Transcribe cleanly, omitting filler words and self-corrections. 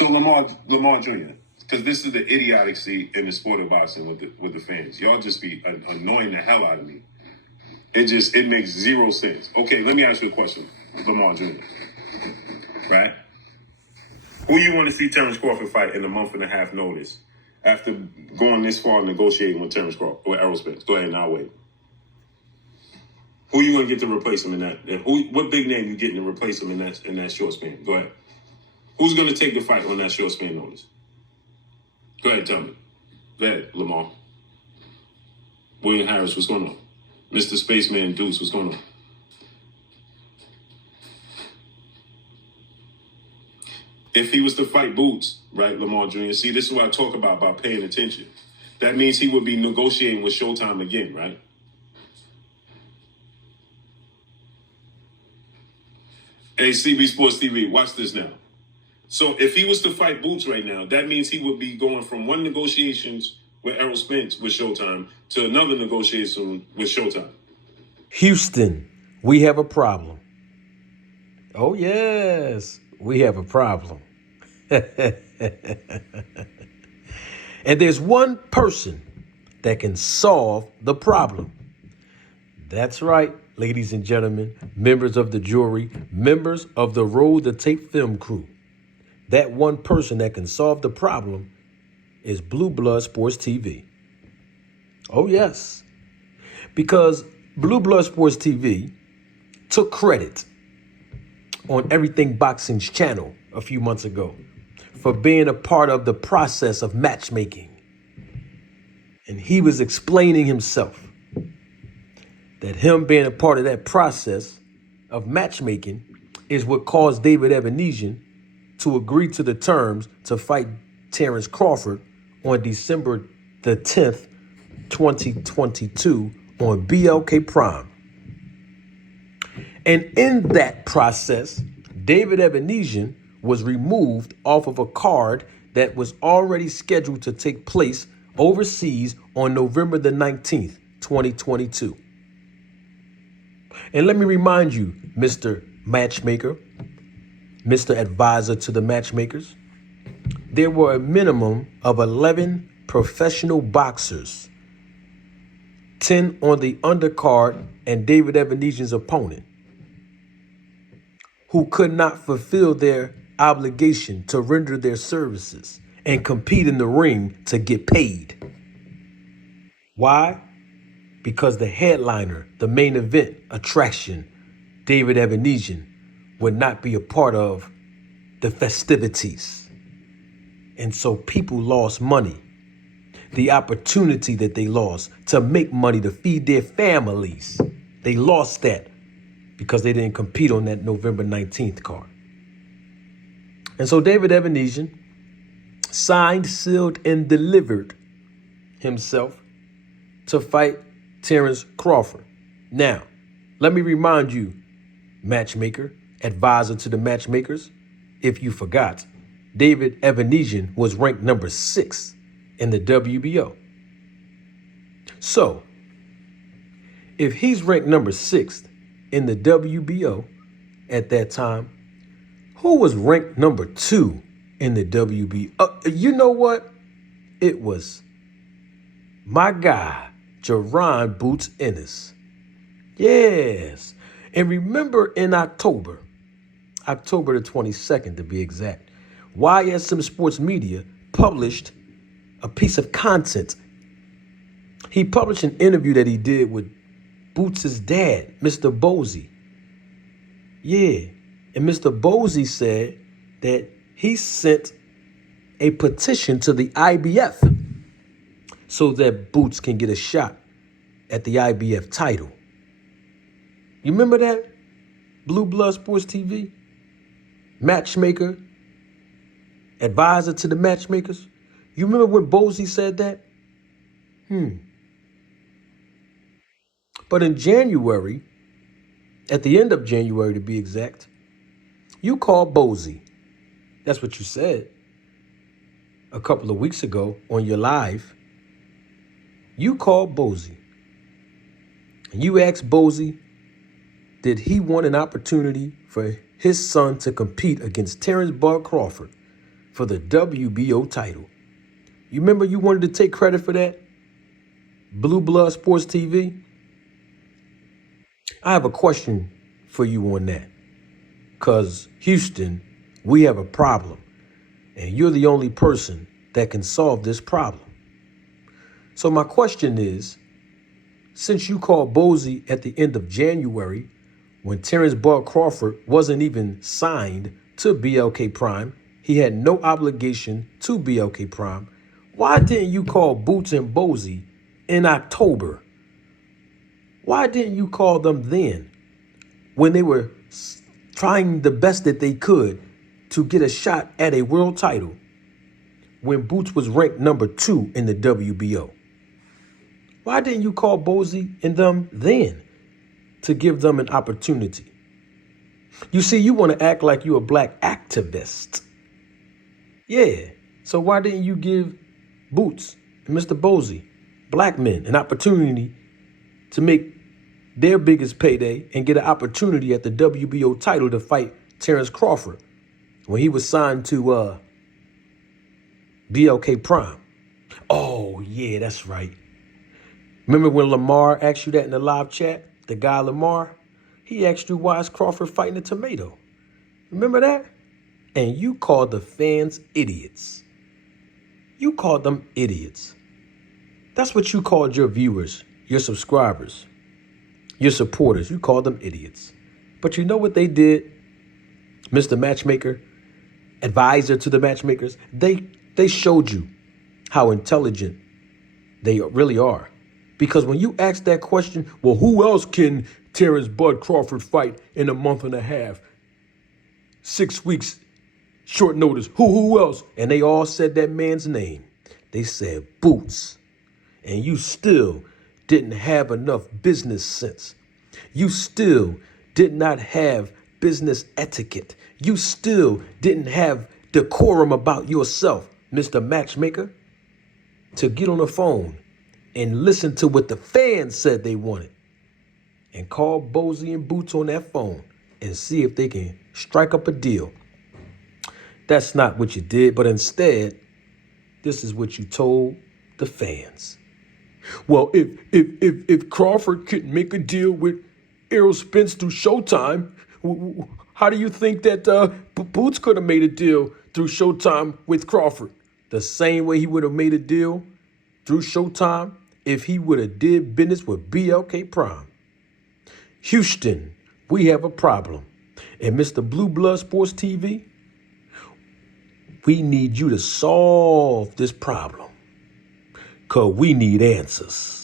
So Lamar Jr., because this is the idiocy in the sport of boxing with the fans. Y'all just be annoying the hell out of me. It makes zero sense. Okay, let me ask you a question, Lamar Jr. Right? Who you want to see Terrence Crawford fight in a month and a half notice after going this far negotiating with Terrence Crawford or Errol Spence? Go ahead and I'll wait. Who you gonna get to replace him in that? What big name you getting to replace him in that short span? Go ahead. Who's gonna take the fight on that short span notice? Go ahead, tell me. Go ahead, Lamar. William Harris, what's going on? Mr. Spaceman Deuce, what's going on? If he was to fight Boots, right, Lamar Jr., see, this is what I talk about paying attention. That means he would be negotiating with Showtime again, right? Hey, CB Sports TV, watch this now. So if he was to fight Boots right now, that means he would be going from one negotiations with Errol Spence with Showtime to another negotiation with Showtime. Houston, we have a problem. Oh, yes, we have a problem. And there's one person that can solve the problem. That's right, ladies and gentlemen, members of the jury, members of the Roll the Tape film crew. That one person that can solve the problem is Blue Blood Sports TV. Oh, yes, because Blue Blood Sports TV took credit on Everything Boxing's channel a few months ago for being a part of the process of matchmaking. And he was explaining himself that him being a part of that process of matchmaking is what caused David Evanesian to agree to the terms to fight Terrence Crawford on December the 10th, 2022 on BLK Prime. And in that process, David Evanesian was removed off of a card that was already scheduled to take place overseas on November the 19th, 2022. And let me remind you, Mr. Matchmaker, Mr. Advisor to the matchmakers, there were a minimum of 11 professional boxers, 10 on the undercard and David Evanesian's opponent, who could not fulfill their obligation to render their services and compete in the ring to get paid. Why? Because the headliner, the main event attraction, David Evanesian, would not be a part of the festivities. And so people lost money. The opportunity that they lost to make money to feed their families, they lost that because they didn't compete on that November 19th card. And so David Evanesian signed, sealed, and delivered himself to fight Terrence Crawford. Now, let me remind you, matchmaker, advisor to the matchmakers, if you forgot, David Evanesian was ranked number 6 in the WBO. So, if he's ranked number 6 in the WBO at that time, who was ranked number 2 in the WBO? You know what? It was my guy, Jerron Boots Ennis. Yes. And remember in October the 22nd to be exact, YSM Sports Media published a piece of content. He published an interview that he did with Boots' dad, Mr. Bosey. Yeah. And Mr. Bosey said that he sent a petition to the IBF so that Boots can get a shot at the IBF title. You remember that? Blue Blood Sports TV? Matchmaker? Advisor to the matchmakers? You remember when Bosey said that? But in January, at the end of January to be exact, you called Bosey. That's what you said a couple of weeks ago on your live. You called Bosey. And you asked Bosey, did he want an opportunity for his son to compete against Terrence Bud Crawford for the WBO title. You remember you wanted to take credit for that? Blue Blood Sports TV? I have a question for you on that. Because Houston, we have a problem. And you're the only person that can solve this problem. So my question is, since you called Bozy at the end of January, when Terrence Bud Crawford wasn't even signed to BLK Prime, he had no obligation to BLK Prime, why didn't you call Boots and Bozy in October? Why didn't you call them then, when they were trying the best that they could to get a shot at a world title, when Boots was ranked number 2 in the WBO? Why didn't you call Bozy and them then to give them an opportunity? You see, you want to act like you're a black activist. Yeah, so why didn't you give Boots and Mr. Bozy, black men, an opportunity to make their biggest payday and get an opportunity at the WBO title to fight Terrence Crawford when he was signed to BLK Prime? Oh, yeah, that's right. Remember when Lamar asked you that in the live chat? The guy Lamar, he asked you why is Crawford fighting a tomato. Remember that? And you called the fans idiots. You called them idiots. That's what you called your viewers, your subscribers, your supporters. You called them idiots. But you know what they did, Mr. Matchmaker, advisor to the matchmakers? They showed you how intelligent they really are. Because when you ask that question, well, who else can Terrence Bud Crawford fight in a month and a half? 6 weeks, short notice. Who else? And they all said that man's name. They said Boots. And you still didn't have enough business sense. You still did not have business etiquette. You still didn't have decorum about yourself, Mr. Matchmaker, to get on the phone and listen to what the fans said they wanted and call Bozy and Boots on that phone and see if they can strike up a deal. That's not what you did, but instead, this is what you told the fans. Well, if Crawford couldn't make a deal with Errol Spence through Showtime, how do you think that Boots could have made a deal through Showtime with Crawford? The same way he would have made a deal through Showtime if he would have did business with BLK Prime. Houston, we have a problem. And Mr. Blue Blood Sports TV, we need you to solve this problem, because we need answers.